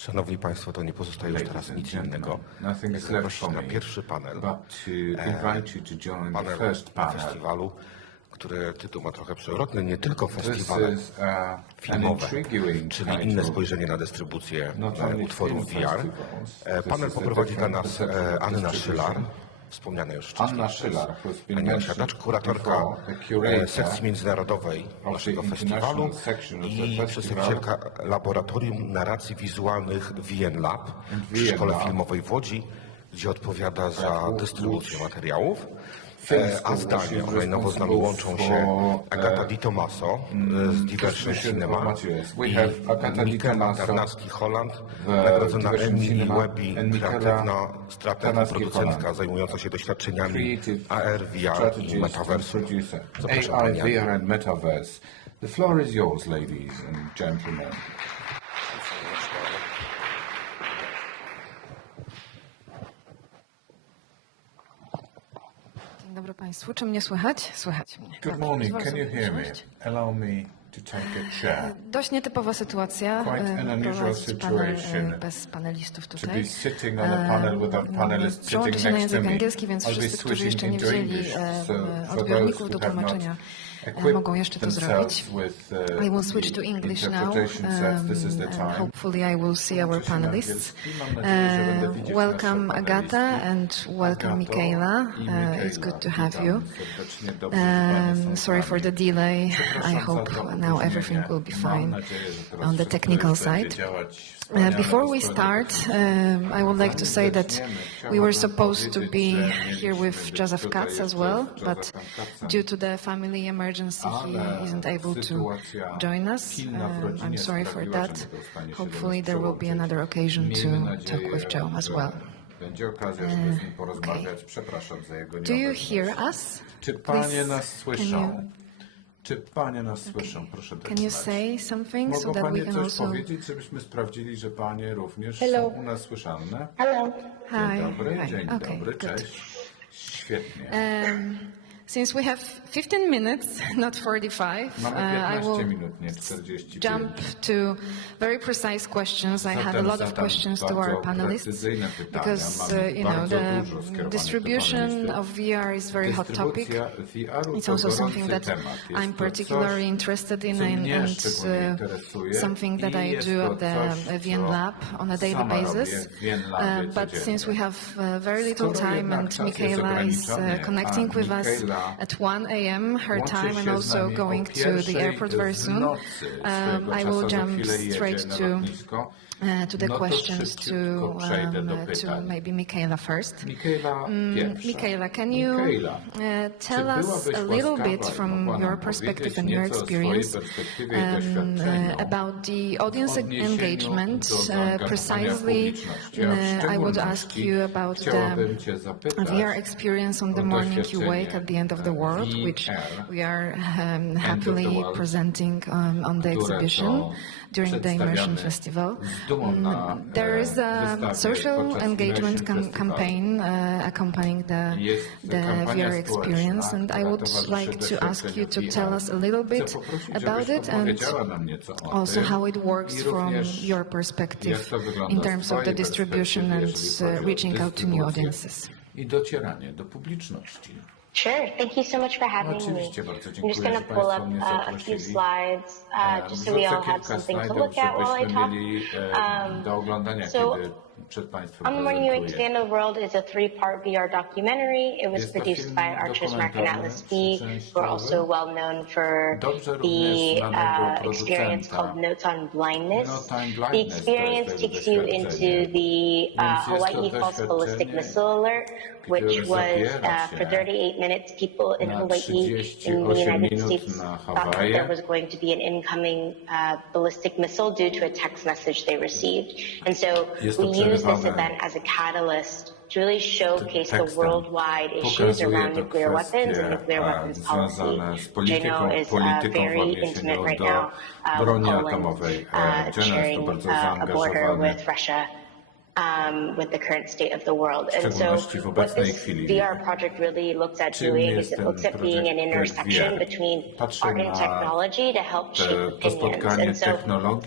Szanowni Państwo, to nie pozostaje już teraz nic innego, Nothing jak is left zaprosić for na me pierwszy panel, but to invite you to join the panel first panel. festiwalu, który tytuł ma trochę przewrotny, nie tylko This festiwale is uh, an filmowe, intriguing czyli inne title. spojrzenie na dystrybucję Not e, only utworów film VR. festivals, E, this Panel is a poprowadzi dla different nas concept e, of Anna distribution. Szylar, wspomniana już wcześniej. Szylar, Ania Siadacz, kuratorka e, sekcji międzynarodowej naszego festiwalu i przedstawicielka Laboratorium Narracji Wizualnych VN Lab przy Szkole Filmowej w Łodzi, gdzie odpowiada za dystrybucję materiałów. Film E, A School, zdalnie which is online'owo z nami łączą się for, Agata e, Di Tomaso e, z Diversion distribution Cinema of materials. We i have Agata Di Mikel Tomaso, Tarnacki Holland, the nagrodzona Diversion Emmy i Cinema, Webby, and Michela kreatywna strategia Tarnacki producentka Holland. zajmująca się doświadczeniami creative AR, VR i strategist and metaversu. producer. Zapraszam AR, Pani Aniu. VR and metaverse. The floor is yours, ladies and gentlemen. Dzień dobry Państwu. Czy mnie słychać? Słychać mnie. Good Dobrze, morning. Can you hear me? Allow me to take a chair. Dość nietypowa sytuacja. Quite e, an unusual panel, situation e, bez panelistów To tutaj. be sitting on a panel without E, panelists sitting się na next to język me. angielski, więc I'll wszyscy, którzy jeszcze nie wzięli English. e, So e, for odbiorników do not tłumaczenia, e, mogą jeszcze to zrobić. uh, I will switch to English now. interpretation sets. This is the Um, hopefully I will see our Przełączę się na panelists. angielski. Mam nadzieję, że będę Uh, welcome Agata and welcome Michaela. Uh, it's good to have you. serdecznie. Dobrze, że panie są Um, sorry for the delay. I hope now everything will be fine nadzieję, że teraz on the technical side. Uh, before we start, um, I would like to say that we were supposed to be here with Joseph Katz as well, but due to the family emergency, he isn't able to join us. Um, I'm sorry for that. nie był w stanie się do Hopefully there will be another occasion to talk with Joe as well. Będzie okazja, żeby z nim porozmawiać. Przepraszam za jego Do you hear us? Czy panie Please, nas can słyszą? Czy panie nas słyszą? Proszę dać Can you znać. say something so Mogą that we panie can coś also... powiedzieć, żebyśmy sprawdzili, że panie również Hello. są u nas słyszalne? Hello. Dzień Hi. dobry, Hi. dzień Okay, dobry, good. cześć. Świetnie. Um, since we have 15 minutes, not 45, uh, I will minut, nie 45. jump to very precise questions. I have a lot of questions to our panelists because uh, you know the dużo skierowanych do distribution of VR is a very hot topic. It's also something that I'm particularly interested in and, and uh, something that i do at the coś, VN Lab on a daily basis. w VN Labie Uh, but since we have uh, very little time and Michaela is uh, connecting with us at 1 a.m. her time and also going to the airport very soon, um, I will jump straight to. Uh, to the No questions to, szybciutko przejdę do um, to maybe Michaela first. Michaela pierwsza. Michaela, can you Michaela, uh, tell us a little bit from your perspective and your nieco o swojej experience um, uh, about the audience engagement? Uh, precisely, publiczności, a w uh, I would ask you about the chciałabym VR experience on the morning you wake at the end of the world, which we are um, happily presenting um, on the exhibition to during the Immersion Festival. z dumą na, Mm, There is a social engagement Festiwalu. campaign uh, accompanying the, the VR experience, and I would like to ask you to tell us a little bit about it and opowiedziała nam nieco o also how it works from your perspective in terms of the distribution and uh, reaching out to new audiences. I docieranie do publiczności. Sure. Thank you so much for having me. I'm just going to pull up uh, a few slides uh, just so we all have something to look at while I talk. oglądania, so przed Państwem On the Morning You Wake to the. End of the World is a three-part VR documentary. It was produced by Archers Mark and Atlas B, who are also well known for the uh, experience called Notes on Blindness. The experience takes you into the uh, Więc jest to Hawaii False Ballistic Missile Alert, which was uh, for 38 minutes, people in Hawaii in the United States thought that there was going to be an incoming uh, ballistic missile due to a text message they received. And so we to use this event as a catalyst to really showcase the worldwide issues around nuclear weapons and nuclear e, weapons policy, związane z which I know is uh, very intimate right now uh, with broni Poland atomowej. E, uh, Jenna jest tu sharing bardzo uh, um, with the current state of the world. And so what this VR project really looks at doing is it looks at being an intersection between art and technology to help te, shape opinions. And so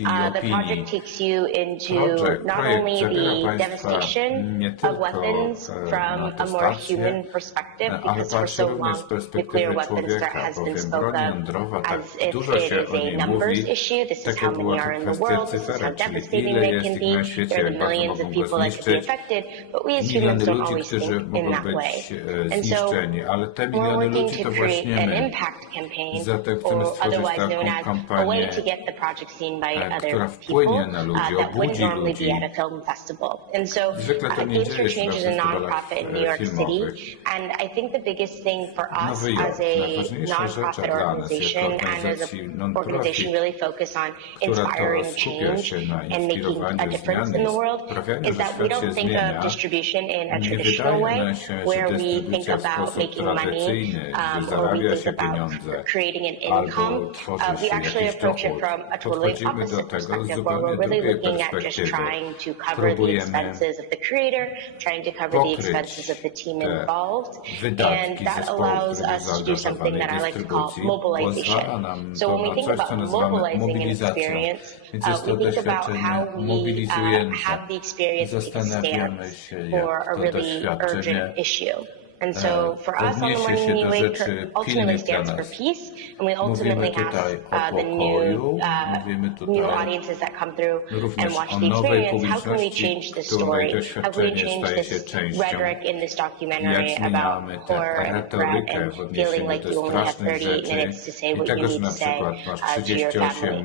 uh, the project takes you into not only the devastation of weapons from a more human perspective, because for so long nuclear weapons człowieka, has been spoken of as if it is a numbers issue, this is how many are in the world, this is how devastating they can be, there are the millions of people people that could be affected, but we as humans don't always think in that way. And so we're working to create an impact campaign, or otherwise known as a way to get the project seen by other people uh, that wouldn't normally be at a film festival. And so uh, Games for Change is a nonprofit in New York City, and I think the biggest thing for us as a nonprofit organization and as an organization really focus on inspiring change and making a difference in the world is that we don't think of distribution in a traditional way, where we think about making money, um, or we think about creating an income. Uh, we actually approach it from a totally opposite perspective, where we're really looking at just trying to cover the expenses of the creator, trying to cover the expenses of the team involved, and that allows us to do something that I like to call mobilization. So when we think about mobilizing an experience, uh, we think about how we uh, have the experience seriously stand for a really urgent issue. And so for us, on the money wait ultimately stands for peace, and we ultimately have uh, the new, uh, new audiences that come through and watch the experience, how can we change the story? How can we change this rhetoric in this documentary about horror and threat and feeling like you only have 38 minutes to say what you need to say uh, to your family?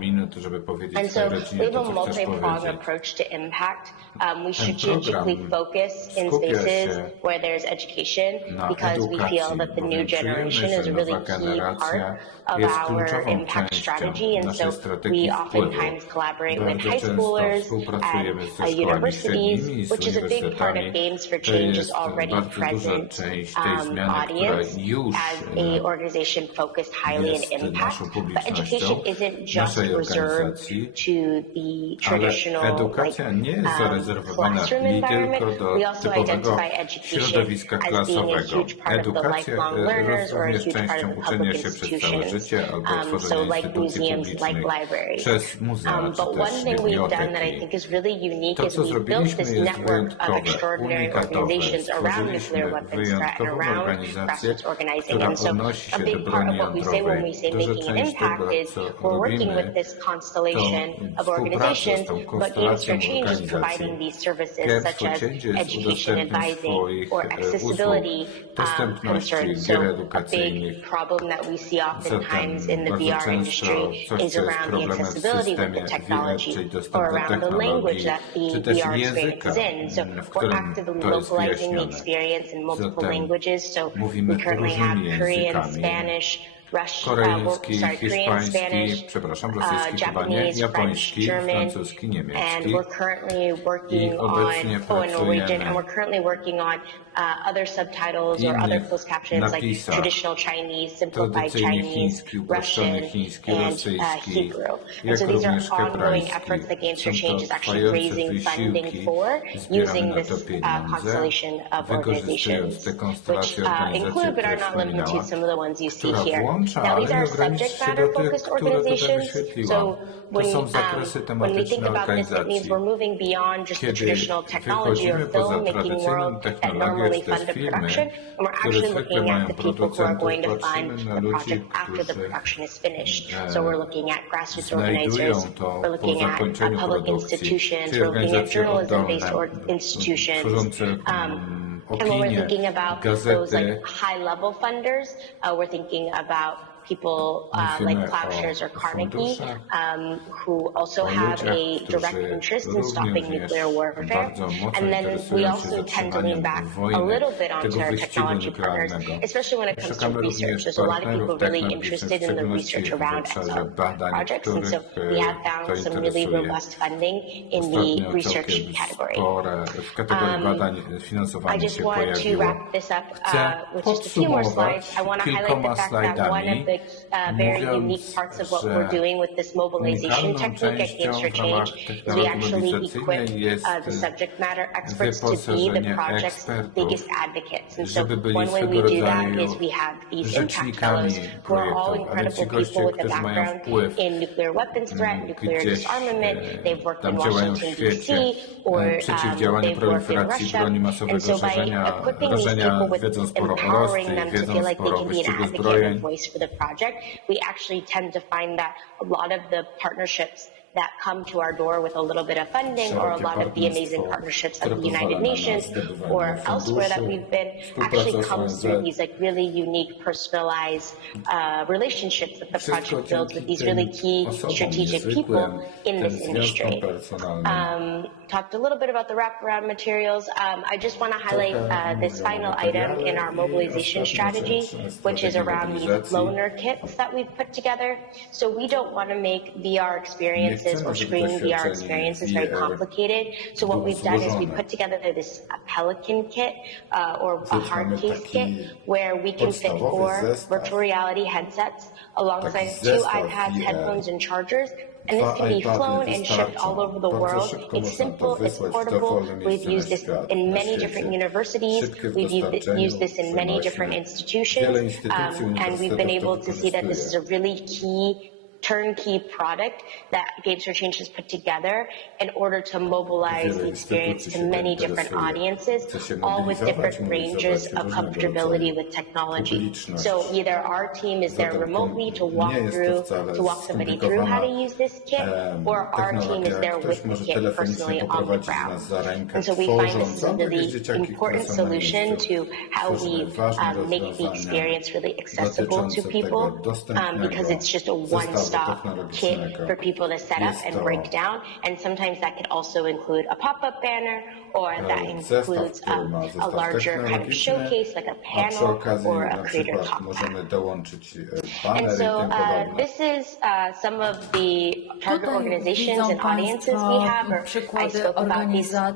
And so we have a multi-pronged approach to impact. Um, we strategically focus in spaces where there's education because we feel that the new generation is a really key part of our impact strategy. And so we oftentimes collaborate with high schoolers uh, and universities, which is a big part of Games for Change is already present um, audience as a organization focused highly on impact. But education isn't just reserved to the traditional like, um, classroom environment. We also identify education as being duchowego. Edukacja eh, jest również częścią uczenia się przez całe życie albo tworzenia instytucji publicznych przez muzea czy też biblioteki. To, co zrobiliśmy, jest wyjątkowe, unikatowe. Stworzyliśmy wyjątkową organizację, która odnosi się do broni jądrowej. Duża część tego, co robimy, to współpraca z tą konstelacją organizacji. such as jest advising, swoich usług really um. So a big problem that we see oftentimes in the VR industry is around the accessibility with the technology or around the language that the VR experience is in. So we're actively localizing the experience in multiple languages. So we currently have Korean, Spanish, Russian, uh, koreański, hiszpański, przepraszam, uh, rosyjski, chyba Norwegian, japoński, francuski, niemiecki. i obecnie on uh, other subtitles or other closed captions like traditional Chinese, simplified Chinese, Russian, and uh, Hebrew. And so these are ongoing efforts that Games for Change is actually raising funding for using this uh, constellation of organizations, which uh, include but are not limited to some of the ones you see here. Now these are subject matter focused organizations, so when, um, when we think about this, it means we're moving beyond just the traditional technology or filmmaking world that normally poorly production, and we're actually looking at the people who are going to fund the project after the production is finished. So we're looking at grassroots organizers, uh, we're looking at public institutions, we're looking at journalism-based institutions. Um, and when we're thinking about those like high-level funders, uh, we're thinking about people uh, like Plowshares or Carnegie, um, who also have a direct interest in stopping nuclear warfare. And then we also tend to lean back a little bit onto our technology partners, especially when it comes to research. There's a lot of people really interested in the research around projects, and so we have found some really robust funding in the research category. Um, I just want to wrap this up uh, with just a few more slides. I want to highlight the fact that one of the the uh, very unique parts of what we're doing with this mobilization technique at Games for Change is we actually equip uh, the subject matter experts to be the project's biggest advocates. And so one way we do that is we have these impact fellows who are all projektów, ale ci incredible people with a background in nuclear weapons threat, nuclear disarmament. They've worked in Washington D.C. or um, they've worked in Russia. And so by equipping these people with wiedzą sporo o empowering them to feel like they can be an advocate and voice for the project, we actually tend to find that a lot of the partnerships that come to our door with a little bit of funding or a lot of the amazing partnerships of the United Nations or elsewhere that we've been actually comes through these like really unique personalized uh, relationships that the project builds with these really key strategic people in this industry. Um, talked a little bit about the wraparound materials. Um, I just want to highlight uh, this final item in our mobilization strategy, which is around these loaner kits that we've put together. So we don't want to make VR experiences or screen VR experiences very complicated. So what we've done is we put together this uh, Pelican kit uh, or a hard case kit where we can fit four virtual reality headsets alongside two iPads, headphones, and chargers. And this can be flown and shipped all over the world. It's simple, it's portable. We've used this in many different universities. We've used, it, dostarczeniu, used this in many different institutions. Um, and we've been able to see that this is a really key turnkey product that Games for Change has put together in order to mobilize the experience to many different audiences, all with different ranges of comfortability with technology. So either our team is there remotely to walk nie jest to through, to walk somebody through how to use this kit, or our team is there with the kit personally on the ground. And so we find this is a really jakieś dzieciaki, które important solution to how we um, make the experience really accessible to people um, because it's just a zestawu one-stop kit for people to set up and break down. And sometimes that could also include a pop-up banner or that includes um, a larger kind of showcase like a a panel or a creator przykład talk możemy pack. dołączyć e, And so uh, this is uh, some of the target organizations and audiences we have. Or I spoke about these uh,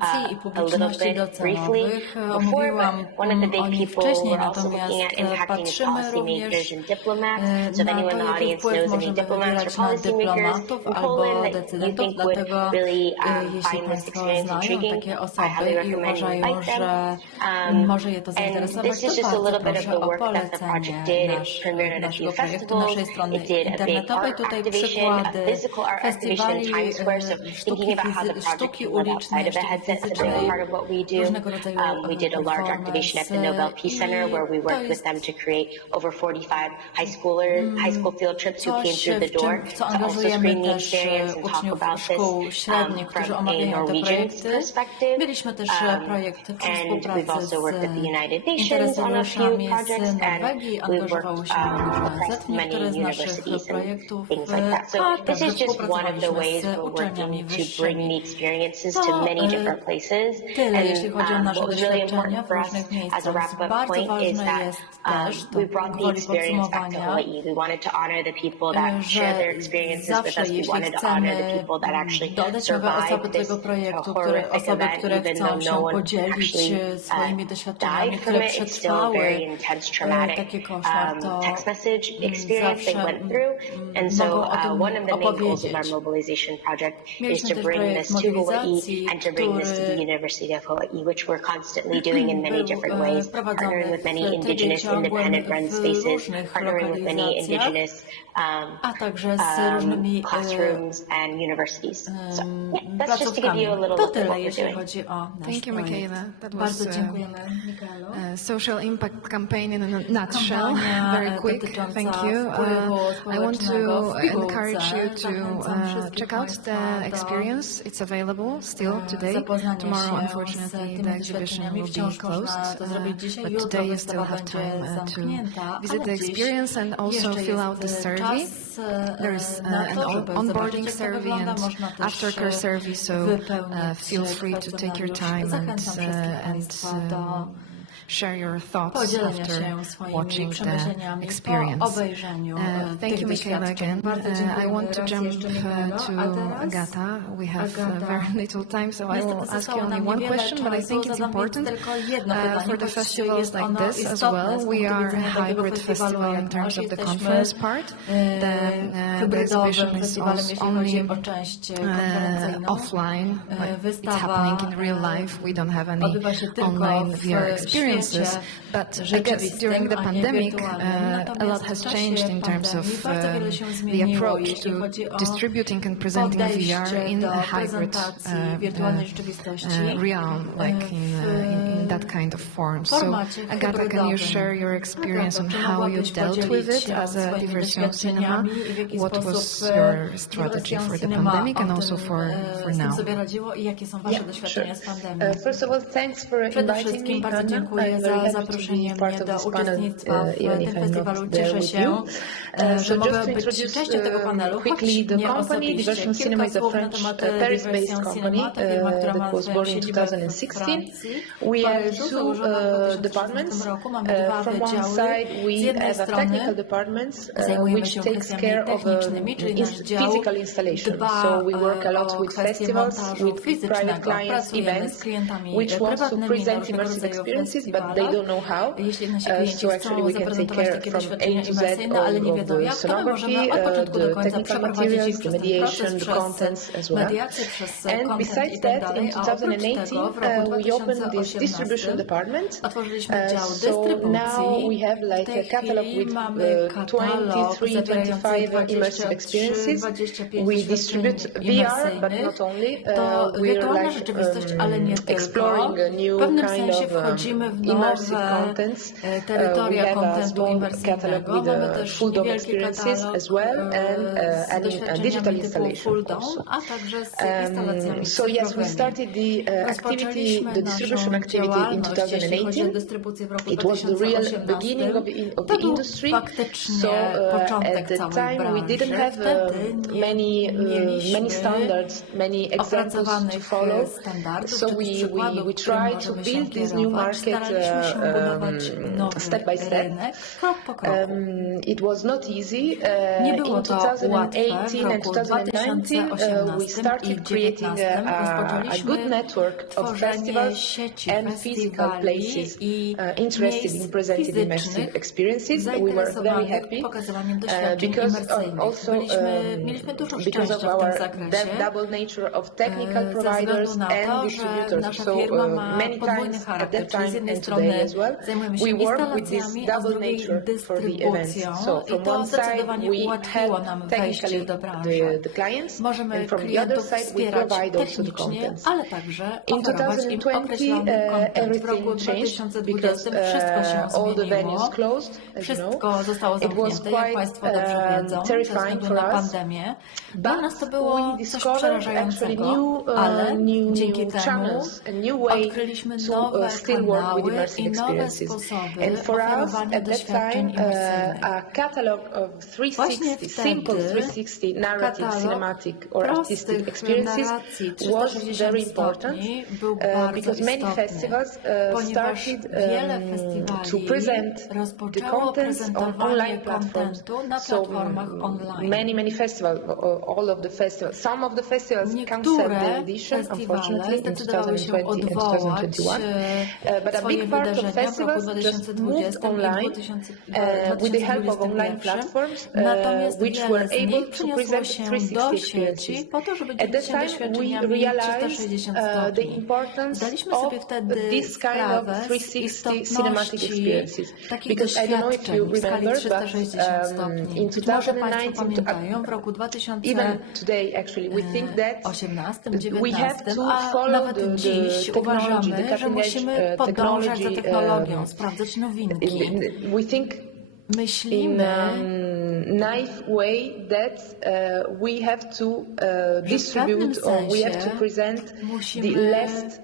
a little bit briefly before, but one of the mm, big people wcześniej, we're also looking at impacting is patrzymy policymakers również and diplomats. So if anyone in the audience knows any możemy diplomats or wywierać na policymakers dyplomatów albo decydentów, dlatego really um, jeśli Państwo experience znają intriguing, takie I osoby highly i uważają, że Um, może je to zainteresować, this is to just a bardzo little bit of proszę the o work that the project polecenie nasz, premiered at a naszego projektu, naszej strony did a big internetowej. Tutaj przykłady physical art activation in festiwali Times Square. So thinking sztuki, about how the fizy- project sztuki outside ulicznej, of the sztuki headset, it's a big fizycznej, part of what we do. różnego rodzaju we did a large activation at the Nobel Peace Center where we to worked with jest them to create over 45 high schoolers, high school field trips who came through the w czym, door w co angażujemy też experience and talk uczniów about this szkół um, średnich, którzy from a omawiają te projekty. perspective. Mieliśmy też Um, projekt and współpracy we've also worked with the z United Nations on a few interesariuszami projects, z and Norwegii, angażowały się um, ONZ w many niektóre z naszych universities and projektów, things like that. So a this także is just one of the współpracowaliśmy ways z we're uczelniami working to bring the wyższymi. experiences To, to many different places. Tyle, jeśli chodzi o um, nasze what was really doświadczenia important w for us różnych as a miejscach. Bardzo point is ważne that jest um, też, to we brought the gwoli experience back to podsumowania, Hawaii. We wanted to honor the people that share their experiences with us. We wanted to honor the people that actually osoby survived this tego projektu, które, horrific osoby, event, które even chcą though no się one podzielić actually uh, swoimi doświadczeniami, died from które it. It's still a przetrwały very intense, traumatic taki koszmar, um, to text message mm, experience they zawsze went through. mm, And so mogą o uh, tym one of the main goals of our opowiedzieć. mobilization project is Mieliśmy to też bring projekt this to Hawaii mobilizacji, and to bring this to the który University of Hawaii, which we're constantly doing in many był, different ways, prowadzony partnering with many indigenous, independent run spaces, partnering with many indigenous um, także z um, różnymi classrooms and universities. So yeah, that's just to give placówkami. you a little To look tyle, what we're jeśli doing. chodzi o nasz Thank you. Michaela. That was, Bardzo uh, dziękujemy, Mikaelu. Uh, social impact campaign in a nutshell. Very quick. Thank you. Uh, I want to encourage you to uh, check out the experience. It's available still today. Tomorrow, unfortunately, the exhibition doświadczeniami. will be closed, uh, but today you still have time uh, to visit the experience and also fill out the jest survey. There is uh, an on- onboarding zobaczyć, jak to survey and aftercare e, survey, so uh, feel free to take your time and, uh, and um, share your thoughts after watching the experience. Uh, thank you, Michaela, again. Uh, I want to jump to Agata. We have very little time, so I will ask you only one question, but I think it's important for the festivals like this as well. We are a hybrid festival in terms of the conference part. The, the exhibition is festiwalem, also jeśli chodzi only offline, it's happening in real life. We don't have any odbywa się tylko online VR experiences, but I guess during the pandemic, uh, a lot has changed in terms of pandemii bardzo wiele się um, the approach to distributing and presenting VR in a hybrid prezentacji uh, uh, uh, realm, like in, uh, in, in that kind of form. So, formacie Agata, can you share your experience on how you dealt with it as a swoimi Diversion Cinema? doświadczeniami i w jaki What was your strategy for the Cinema pandemic and also for, for now? sobie radziło i jakie są Wasze Yeah, sure. Uh, first of all, thanks for inviting me, bardzo Anna. Dziękuję I'm very za happy zaproszenie to be part mnie of do this panel, uczestnictwa uh, w even tym if I'm not festiwalu. there Cieszę with się, you. e, Uh, że so mogę just to być introduce częścią tego um, panelu, quickly choć the nie company. osobiście. Diversion Kilka Cinema is a słów na French, temat uh, e, Paris-based Diversion company Cinema. To firma, uh, która that ma was swoją born in siedzibę w 2016. Francji. We have Paryżu, two założona w uh, 2016 departments. roku. Mamy Uh, dwa from one wydziały. side, Z we jednej have a strony technical department uh, Zajmujemy which się takes kwestiami care of uh, technicznymi, czyli nasz ins- dział physical installation. dba So we work a e, lot o with kwestie festivals, montażu with private fizycznego. clients, Pracujemy z events, klientami which wants to prywatnymi present różnego immersive rodzaju experiences, but they don't know how. Jeśli nasi Uh, so chcą actually we can take zaprezentować care takie from doświadczenia A to Z imersyjne, ale nie wiedzą jak, the to my możemy od początku uh, do the końca technical przeprowadzić materials, ich the przez ten proces, mediation, the przez contents as well. mediację, przez And besides that, in 2018, tego w roku uh, we opened this distribution department. otworzyliśmy Uh, so now we have like a catalog with uh, 23, 25 immersive experiences. We distribute VR, but not only. Uh, we're like rzeczywistość, ale nie um, exploring a new kind of um, immersive contents. Uh, terytoria a kontentu imersyjnego. Mamy uh, też full dome experiences as well and, uh, and a digital installation full dome, also. a także z Um, so yes, we started the uh, activity, the distribution activity in działalność, jeśli chodzi o 2018. dystrybucję w roku It was the real beginning of, the- of the industry. So uh, at the time we didn't have uh, many uh, many standards, many examples to follow. So we, we, we tried to build this new market Staraliśmy się budować nowy step by step. rynek, krok po kroku. It was not easy. Uh, Nie było in to łatwe. W 2018 and roku 2019, uh, we 2018 i started creating a, a, a rozpoczęliśmy good network of tworzenie festivals sieci and physical festiwali places i interested in presenting immersive experiences. We were very happy pokazywaniem uh, doświadczeń because uh, imersyjnych. also Byliśmy, mieliśmy dużo because of szczęścia w tym our zakresie. double nature of technical providers ze względu na to, and distributors. So many times at that time and strony zajmujemy się instalacjami, a z drugiej dystrybucją. i to zdecydowanie ułatwiło nam wejście do branży. Możemy klientów wspierać technicznie, ale także oferować im określony kontent. W roku 2020 wszystko się zmieniło, wszystko zostało zamknięte, jak Państwo dobrze wiedzą, ze względu na pandemię. Dla nas to było coś przerażającego, ale dzięki temu odkryliśmy nowe kanały, immersive experiences. And for us at that time, uh, a catalog of 360, simple 360 narrative, cinematic or artistic experiences was very important uh, because many festivals uh, started um, to present the contents on online platforms. So mm, many, many festivals, all of the festivals, some of the festivals canceled the edition, unfortunately, in zdecydowały się 2020 and 2021. e, Uh, but a big swoje wydarzenia. w roku 2020 i 2021, natomiast wiele z nich przeniosło się do sieci po to, żeby dzielić się doświadczeniami 360 stopni. Zdaliśmy sobie wtedy sprawę z istotności takich doświadczeń w skali 360 stopni. Być może Państwo pamiętają, w roku 2018-2019, e, a nawet dziś uważamy, że musimy podążać podążać za technologią, sprawdzać nowinki. in- we think in a nice way that uh, we have to uh, distribute or we have to present the last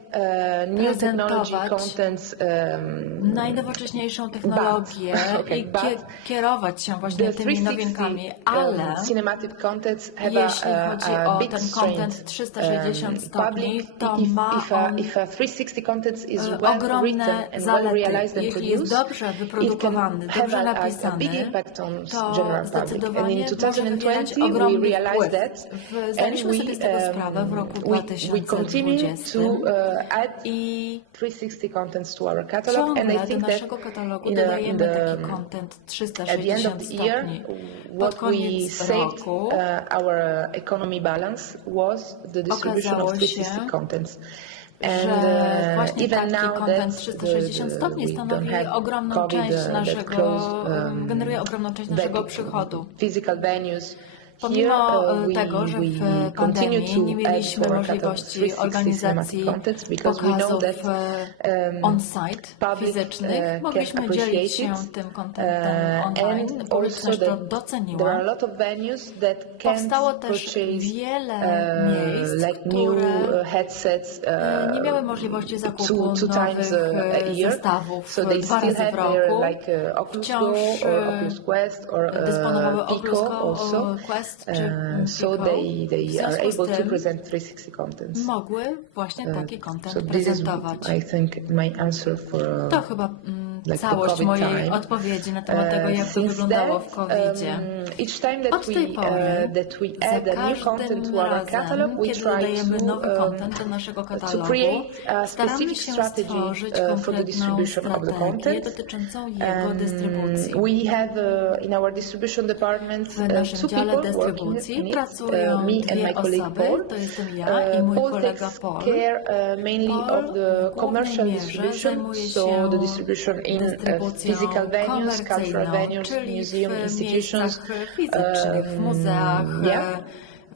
prezentować contents um, najnowocześniejszą technologię Okay, i but kie- kierować się właśnie the tymi 360 nowinkami, ale um, cinematic contents have jeśli a, chodzi a, a o big ten strength. content 360 Um, stopni, public, to if, ma if, a, on if a 360 content is e, well written ogromne and well zalety. realized and Jeśli jest produced, dobrze it can wyprodukowany, have dobrze a, a, a napisany, big impact on to general public. And zdecydowanie in może wywierać 2020 we ogromny realized wpływ. that W- and Zdaliśmy we, sobie z tego um, sprawę w roku we, we continue 2020 to uh, add i 360 contents to our catalog and I think that in the- in the- taki at the end of the year, what we saved uh, our economy balance was the distribution of 360 się, contents. że uh, właśnie even taki now content that 360 the- stopni we don't stanowi have ogromną COVID, część that naszego, closed, um, generuje ogromną część naszego przychodu. Physical venues. Pomimo e, tego, że w pandemii nie mieliśmy możliwości organizacji pokazów e, on-site, fizycznych, mogliśmy dzielić się tym kontentem online. Publiczność to doceniła. Powstało też wiele miejsc, które e, nie miały możliwości zakupu nowych zestawów dwa razy w roku. Wciąż dysponowały Oculus Quest or dysponowały uh, Oculus Pico Go, also. Quest czy Uh, so Pico. they, W they are związku z able to tym present 360 contents. mogły właśnie taki So content this is, prezentować. I think, my answer for uh, To chyba mm, like the całość COVID mojej time. odpowiedzi na temat tego, Uh, jak to since wyglądało w that, covid um, each time that Od we, tej uh, pory, that we za add a new content każdym to our razem, catalog, we kiedy try dodajemy to, nowy um, content do naszego to katalogu, create a staramy specific się strategy stworzyć uh, for the konkretną distribution of the strategię content. dotyczącą jego Um, dystrybucji. we have uh, in our distribution department W uh, naszym two dziale people working dystrybucji in it, pracują uh, me and dwie my colleague osoby, Paul. to jestem ja i Uh, mój Paul kolega takes Paul. care uh, mainly Paul of the w głównej commercial mierze distribution, zajmuje so się the distribution in uh, dystrybucją physical venues, cultural komercyjną, venues, czyli museum w institutions, miejscach fizycznych, w um, muzeach, yeah.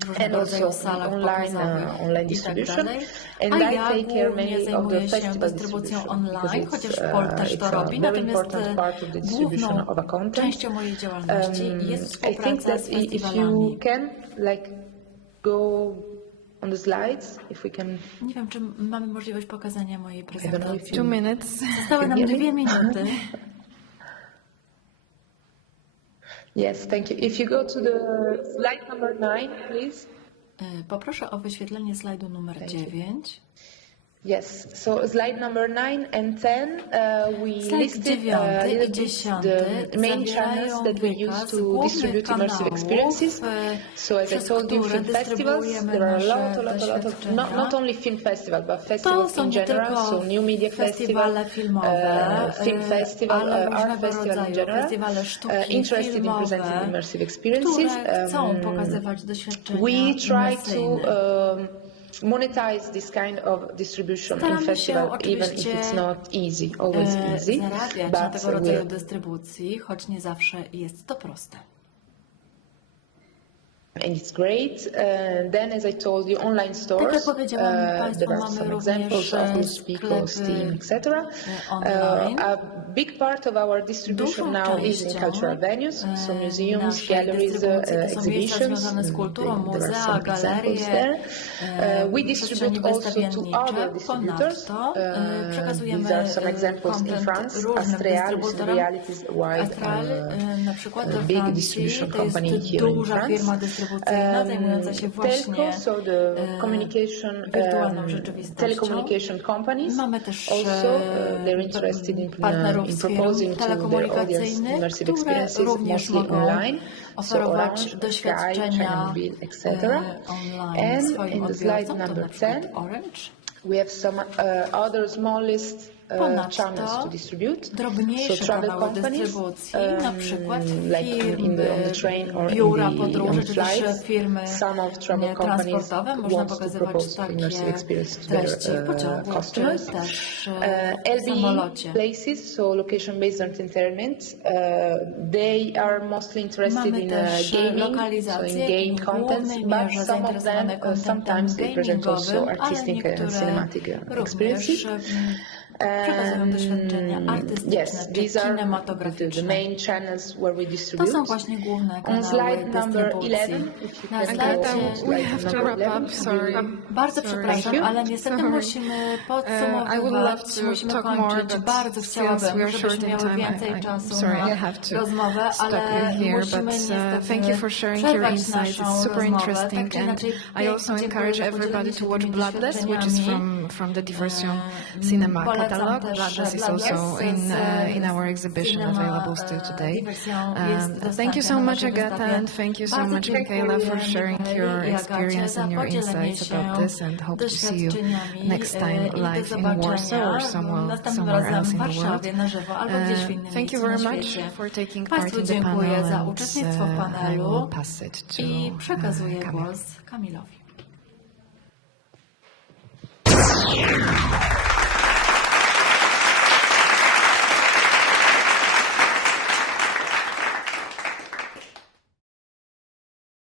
w różnego and rodzaju also salach online, pokazowych uh, online i tak distribution. dalej. And A I ja take care głównie mainly of the zajmuję się festival dystrybucją distribution, because online, it's, chociaż uh, Paul też it's to a robi, very natomiast important e, part of the distribution główną of a content. częścią mojej działalności Um, jest I think współpraca that z i- if you festiwalami. can, like, go on the slides, if we can, Nie wiem, czy mamy możliwość pokazania mojej prezentacji. Two minutes. Zostały nam dwie minuty. Yes, thank you. If you go to the slide number nine, please. E, Poproszę o wyświetlenie slajdu numer Thank you. 9. Yes, so slide number nine and ten, uh, we listed uh, i little bit dziesiąty the main channels that we use to distribute immersive experiences. e, So as I told you, film festivals, there are a lot, a lot, a lot of, not, not only film festival, but festivals in general, so New Media Festival, uh, film e, festival, uh, art festival in general, uh, interested in presenting immersive experiences. Um, We try to um, monetize this kind of distribution in Staramy się festival, even if it's not easy, always e, easy. zarabiać na tego rodzaju dystrybucji, choć nie zawsze jest to proste. And it's great. Uh, then, as I told you, online Tak stores. jak powiedziałam uh, Państwu, there are some examples of Pico, sklepy Steam, etc. Uh, a big part of our distribution now is in cultural venues, so museums, galleries, uh, dystrybucji to są miejsca exhibitions. and there are some examples there. Uh, we distribute also to other distributors. Uh, these are some examples in France. Astreal is in dystrybutorom. reality is wide, uh, na przykład a we big distribution company here in France. Dystrybucyjna zajmująca się właśnie telco, so the communication, wirtualną rzeczywistością. telecommunication companies. Mamy też also, uh, they're interested in, partnerów in firm proposing to their audience telekomunikacyjnych, immersive które experiences również mostly mogą online. So oferować Sky, doświadczenia etc. online And swoim in the slide odbiorcom, to number na przykład 10, Orange. We have some uh, other small uh, Ponadto channels to distribute. drobniejsze travel kanały companies, dystrybucji, na um, przykład like in firmy, the, on the train or biura in the, podróży, on czy też flights. firmy Some of travel nie, companies transportowe. Można want to pokazywać propose immersive takie experience to their treści w uh, pociągu, czy customers. też Uh, e, w LBE samolocie. places, so location based on internet, uh, they are mostly interested Mamy in też uh, gaming, so lokalizacje in w game contents, głównej but mierze some of them zainteresowane uh, contentem sometimes they present also gamingowym, ale artistic and niektóre cinematic uh, również experiences. przekazują doświadczenia artystyczne yes, czy kinematograficzne. To są właśnie główne kanały dystrybucji. Na slajdzie bardzo przepraszam, ale niestety musimy podsumowywać, musimy kończyć. Bardzo chciałabym, żebyśmy miały więcej czasu na rozmowę, ale musimy niestety przerwać naszą rozmowę. Tak czy inaczej, I also encourage everybody to watch Bloodless, which is from, from the Diversion Cinema. E, też Bloodless is also in uh, in our exhibition available still today. Um, thank you so much, Agata, and thank you so much, Michaela, for sharing your experience and your insights about this, and hope to see you next time live in Warsaw or somewhere, somewhere else in the world. Warszawie na żywo albo gdzieś w innym Uh, Thank you very much for taking part in the panel za and, uczestnictwo w uh, I panelu will pass it to, i przekazuję głos Kamilowi.